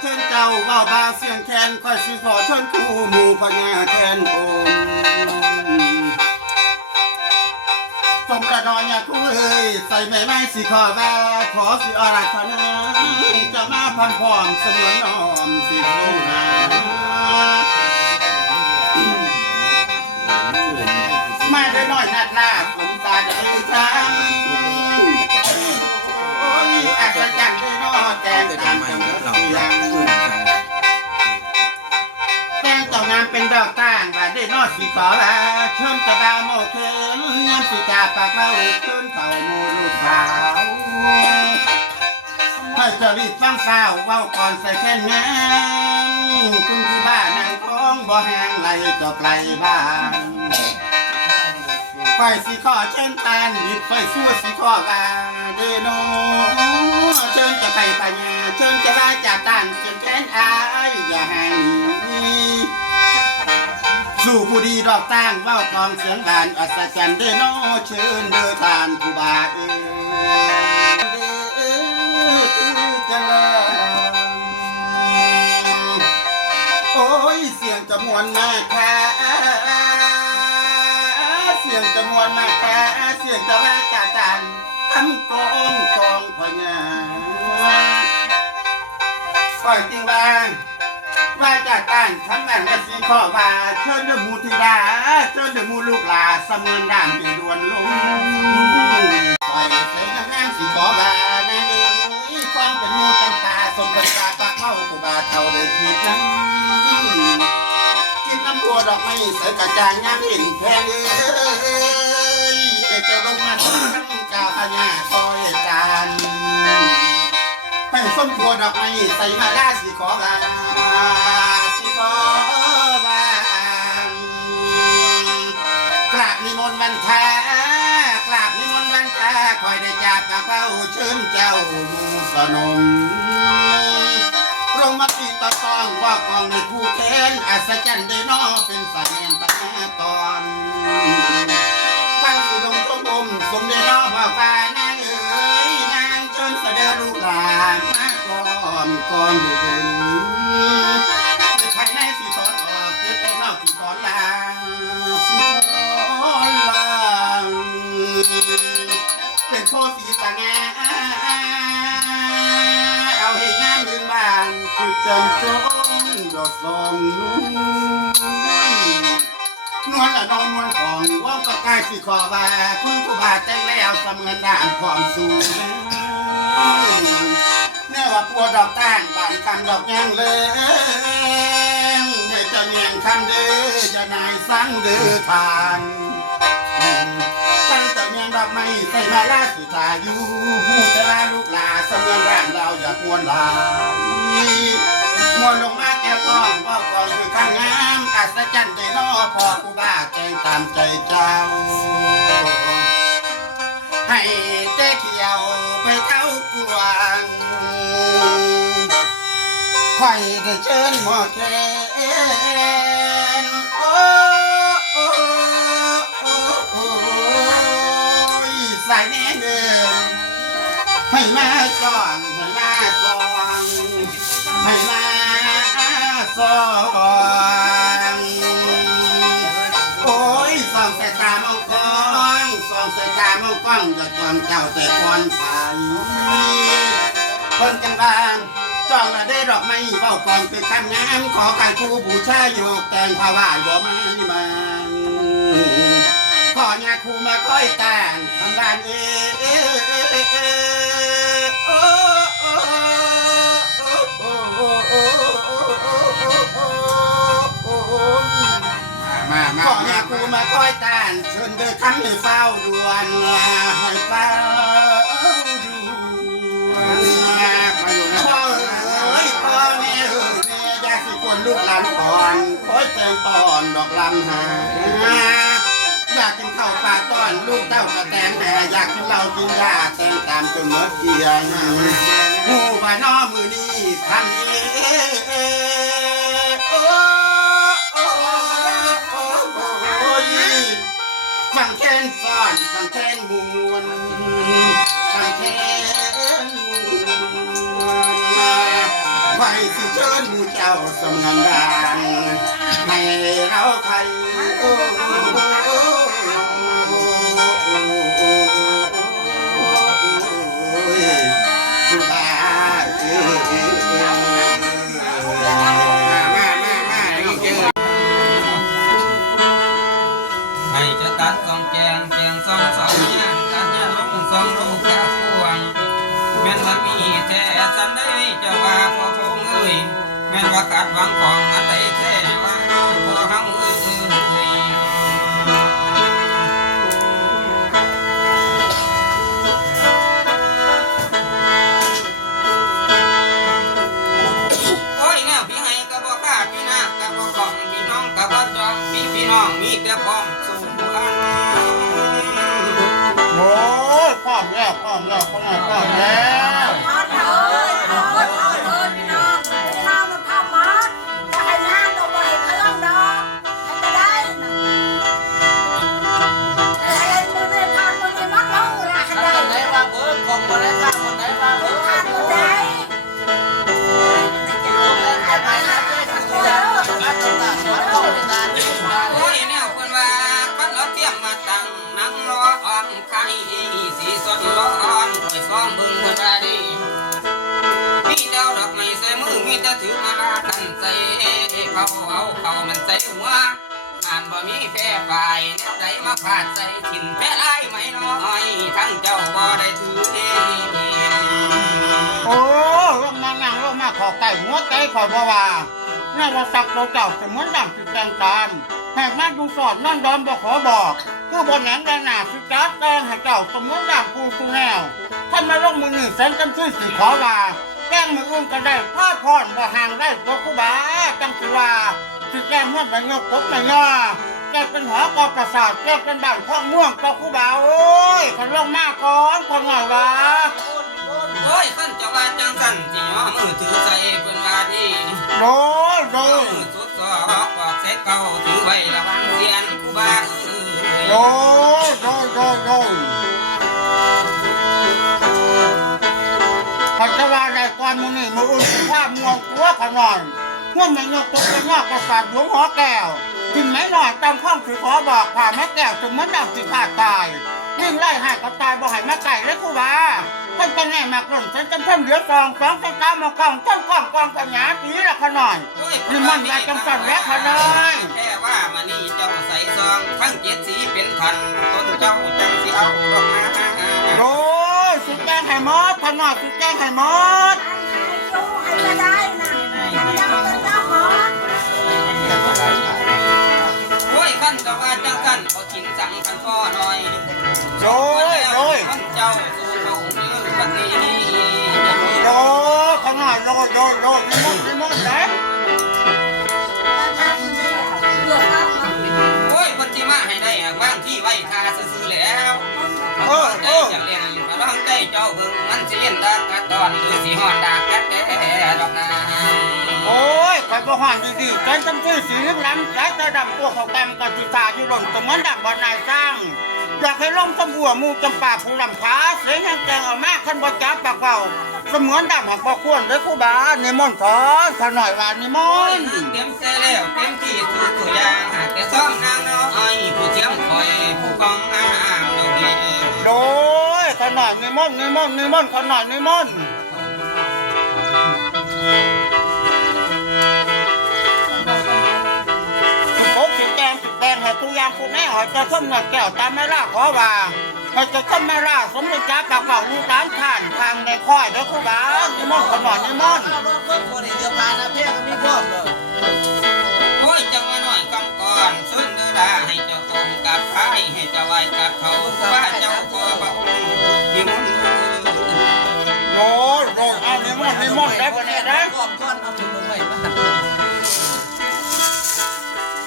เชิญเจ้าว้าบาเสียงแคนข่อยสิขอเชิญคู่หมู่พญาแคนโอมสมระดอยยาคุยใส่ไม่ไม่สิขอแวขอสิอาราธนาจะมาพันพร้อมเสมอนอมสิโคนามาได้น้อยนัดหน้าผมตาได้ทาง เจ้างามเป็นดอกต่างว่าได้นอสิขอแวเชิญกระดาโมเคินยามสิกาปากเล่าขึ้นเข่าโมลูกสาวให้เจะรีบฟังข่าวเว้าก่อนใส่แค่นงามคุณคือบ้านนางของบ่แหงไหลเจ้าไกลบ้านไฟสิขอเชิญทานหยิบไฟสู้สิขอว่าเดโนเชิญจะไปปัญญาเชิญจะได้จากตันเชิญแค้นอายอย่าให้หนี สู่ผู้ดีดอกตั้งเว้ากองเสียงบานอัศจรรย์เดโนเชิญเดินทานผู้บาเออจังเลยโอ้ยเสียงจะมวนมากค่ะเสียงจะมวนมากค่ะเสียงจะว่าจ่าจันทำกองกองพญาปล่อยจริงบ้าง ว่าจากการทำงานและสีข้อว่าเชิญเดอมูธิดาเชิญเดอมูลูกหลาเสมือนด่านเป็นดวนลุงปล่อยใส่งามๆสีขอว่านั่นเองความเป็นมูตันตาสมบัติปากเข้ากูบาเท่าเลยคิดนั้นคิดน้ำบัวดอกไม้ใส่กระจางงามเห็นแพงเอ้ยเด็กจะลงมาทำกาพญาซอยจานให้ส้มบัวดอกไม้ใส่มาล่าสิขอบา สิขอบากราบนิมนต์วันทากราบนิมนต์วันทาคอยได้จากกับเขาเชิญเจ้ามูสนมลงมาตีตะตองว่ากองในผู้แค้นอัศจรรย์ได้นอเป็นสัตว์แห่งปัญญาตอนตั้งสุดงมบมสมเด็จรอบ่าวฟ้านางเอ๋ยนางเชิญเสด็จลูกหลานมาก่อนก่อนบุญ ภายในสิสอนออกเกิดไปนอกสิสอนลางสิสอนลางเป็นโพสีสง่าเอาให้งามยืนบานคือจันทร์ดอกสองนุ่นนวลละนอนนวลของว่องประกายสิขอว่าคุณผู้บาแต่งแล้วเสมือนด่านความสูง ดอกตั้งบานคำดอกยังเลยให้เจะเนียงคำเด้อจะนายสังเด้อทานตั้งแต่เมียงดอกไม้ใส่มาลาสิทาอยู่หูแต่ลาลูกลาเสมือนร่างเราอย่าควรลายมวนลงมาแก้วกองพ่อกองคือข้างงามอัศจรรย์ได้นอพ่อกูบ้าแกงตามใจเจ้า ให้เจ๊เขี ค่อยได้เชิญหมอแคนโอ้โอ้โอ้สายแน่เดิมให้มาก่อนให้มาก่อนให้มาสอนโอ้ยส่องแต่ตามองกองส่องแต่ตามองกองอย่าจอมเจ้าแต่ก่อนไปเพิ่นกันบ้าน จองละได้ดอกไม้เบ้ากองคือคำงามขอการครูบูชาโยกแต่งถวายบ่ไม่มันขอญาครูมาค่อยตางทำบ้านเอเอเอเอเอโอ้โอ้โอ้โอ้โอ้โอ้มามาขอญาครูมาค่อยต่างเชิญเดินคำให้เฝ้าดวนให้เฝ้าดวน ลูกหลานก่อนคอยแตงตอนดอกลำหาอยากกินข้าวปลาต้อนลูกเต้ากระแตงแต่อยากกินเหล้ากินยาแตงตามจนหมดเกียงผู้ว่าน้อมือนี้ทำเองโอ้โอ้โอ้โอ้ยฟังแค้นซ่อนฟังแค้นมวลฟังแค้น ไว้สิเชิญหมู่เจ้าสมงานดานให้เราไทยโอ้โอ้สุดาเอ้มามามามาน้องเจอให้จะตัดสองแจงแจงสองสองเนี่ยตัดเนี่ยลงสองลูกกะพวงแม่นว่ามีแท้สันได้จะว่าพอคง เอ้ยแม่นว่าขาดหวังของอันใดแท้ว่าพอเฮาเอ้ยโอ้ยแนวพี่ให้ก็บ่กล้าพี่นาก็บ่ของพี่น้องก็บ่จองพี่พี่น้องมีแต่พร้องสู่กันโอ้ยพร้อมแล้วพร้อมแล้วพร้อมแล้วพร้อมแล้ว เขาเอาเขามันใส่หัวอ่านบ่มีแพ้ปลายแนวใดมาพาดใส่ถิ่นแพ้ลายไหมน้อยทั้งเจ้าบ่ได้ถือเองโอ้ลงมานั่งลงมาขอไก่หัวใจขอบ่ว่าน่ว่าสักตัวเจ้าเสมนดังสิแตงตามแหกมาดูสอดนั่นดอมบ่ขอบอกคือบนแหนงแดงหนาสิจ้าแตงให้เจ้าสมนดังกูสุแนวท่านมาลงมือนี่แสนจำชื่อสิขอว่า แกล้งมืออุ้มก็ได้พ่อพรบ่ห่างได้ตัวกูบาจังสิว่าสิแกล้งเมื่อไปยกตกไปย่อแกเป็นหอกอประสาทแกเป็นบ้านข้องม่วงก็กูบาโอ้ยขันลงมาก่อนคนหน่อยว่าโอ้ยขั้นจ้าว่าจังสั่นสิย่อมือถือใส่เพิ่นว่าดีโดยโดมือยสุดสอกออกเสร็จเก่าถือไว้ระวังเสียนกูบ้าเอ้โดยโดยโดยโดยพัช วาในมมือนี่มืออุ่นสุภาพมวงตัวขน่อยพวกมันยกตัวเป็นยอดกระสาดหลวงหัวแก้วถึงแม้หน่อยตามข้องถือขอบอกผ่าแม่แก้วถึงมันดับสิขาดตายยิ่งไล่หายก็ตายบ่หายแม่ไก่เลยกูว่าท่านเป็แน่มากหล่นฉันจำเพิ่มเหลือสองสองสามมากองต้นกองกองปัญญาตีละขน่อยนี่มันว่าจังสั่นแล้วค่ะนายแค่ว่ามานี่เจ้าใส่ซองทั้งเจ็ดสีเป็นพันต้นเจ้าจังสิเอาดอกมาโอ้ย สุดแจ้งให้หมดขน่อยสุดแจ้งให้หมดให้จูให้จะได้นะให้จะเอาไปเจ้าหมอโอ้ยขั้นเจ้าว่าจังสั่นขอกินสั่งกันพ่อหน่อยโดยโดยท่านเจ้าสู่เขาเนื้อวันนี้โดยขน่อยโดยโดยโดยนิมนต์นิมนต์นะเลือกครับโอ้ยปฏิมาให้ได้อะว่างที่ไว้ทาซื่อๆแล้วเออใจเอออ ยเจ้าเบิ่งมันสิเย็นดากกระตอนหรือสิหอนดากกระแตดอกนาโอ้ยข่อยบ่ห่อนดีๆใจจำชื่อสีเหลืองล้ำสายตาดำตัวเขาแต้มกับสีตาอยู่หล่นตรงนั้นดับบอนายสร้างอยากให้ลงตำบัวมูจำปาผู้ลำค้าเสียงแห่งแกงเอามากขันบ่จ้าปากเป่าเสมือนดำหักบ่ควรเด้อครูบานิมนต์ขอขน่อยว่านิมอนต์เตรียมใจแล้วเตรียมที่ทุกตัวอย่างหากแต่ซ้อมนางน้อยผู้เทียมคอยผู้กองอ้างดอกนี้โด ยขน่อยนิมนต์นิมนต์นิมนต์ขน่อยนิมนต์โอ้สิแกงสิแกงให้ทุกอย่างผู้แน่หอยจะส้มเงินแก้วตามไม่ล่าขอว่าให้จะส้มไม่ล่าสมเด็จจ้าปากเป่าลูกร้านผ่านทางในค่อยเด้อครูบานิมนต์ขน่อยนิมนต์ถ้าว่าเบิร์ดคนนี้จะพานะเพียงมีพร้อมเลยโอ้ยจังว่าน้อยกำก่อนซึ่งเดือดาให้เจ้าคงกับพายให้เจ้าไว้กับเขาว่าเจ้าก็ เอาถึงลงไปมาใ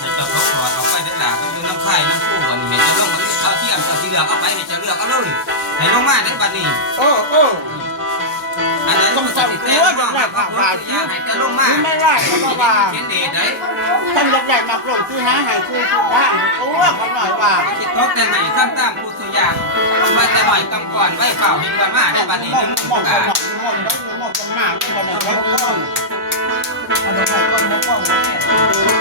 ห้เจ้าเขาถอดออกไปได้หล่ะมันอยู่น้ำไข่น้ำคู่วันนี้ให้เจ้าลงมาเอาเทียมเจ้าสีเหลืองเอาไปให้เจ้าเลือกเอาเลยให้ลงมาได้บัดนี้เออเอออันนั้นต้องสั่งตัวต้องได้ข่าวข่าวที่ให้จะลงมาไม่ได้ก็บอกว่าเขียนดีได้ท่านอยากได้มาโปรดซื้อหาหายซื้อซื้อบ้าโอ้ขาหน่อยว่าคิดตกแต่ไหนข้ามตามผู้สุยางมาแต่หน่อยกำก่อนไว้เฝ้าให้ดวนมาได้บัดนี้หมนึดงหมดกาหมดหมดหมดหมดหมดมากหมดหมดหมด 他のね、光头ね。フ变。